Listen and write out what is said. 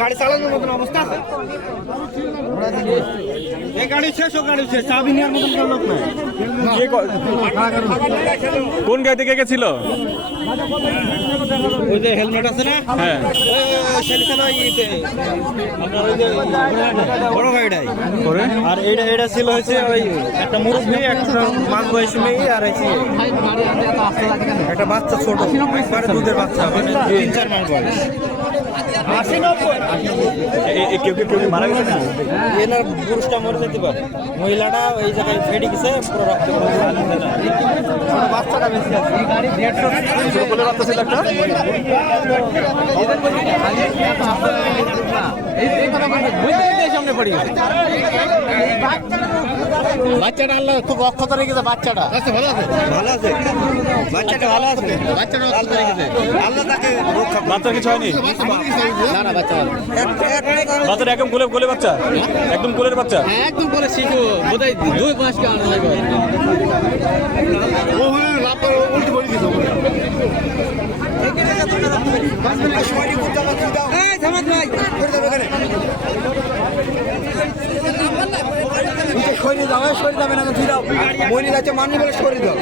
গাড়ি চালানোর মতন অবস্থা আছে? এই গাড়ি শেষ, ও গাড়ি শেষ, চাবি নেওয়ার মতন কোনো লোক নাই। কোন গাড়িতে কে কে ছিল? ওই যে হেলমেট আছে না, হ্যাঁ, বড় গাড়িটাই করে আর এটা ছিল হচ্ছে ওই একটা মুরব্বী, একটা মাঝ বয়সী মেয়ে, আর হচ্ছে একটা বাচ্চা, ছোট একবারে দুধের বাচ্চা, মানে 3-4 মাস বয়স। কেউ কেউ মারা গেছে না? এনার পুরুষটা মরে যেতে পারে, মহিলাটা ওই জায়গায় ফেটে গেছে, পুরো রক্ত বাচ্চাটা বেশি আছে। কোলে বাচ্চা ছিল একটা? বাচ্চাটা আল্লাহ খুব অক্ষত রেখেছে, বাচ্চাটা ভালো আছে, ভালো আছে, বাচ্চাটা ভালো আছে, বাচ্চাটা অক্ষত রেখেছে, আল্লাহ তাকে রক্ষা। বাচ্চার কিছু হয়নি? না না, বাচ্চা ভালো, বাচ্চাটা একদম কোলে বাচ্চা, একদম কোলের বাচ্চা। একদম করে শিখো, বোধহয় 2 মাস কে আনা লাগবে। ও হ্যাঁ, লাভ উল্টো বলে দিছো। এই থামাত ভাই, করে দাও এখানে। সরে যাও, সরে যাবে না, তুই দাও, মহিলা যাচ্ছে মানি বলে সরে দাও।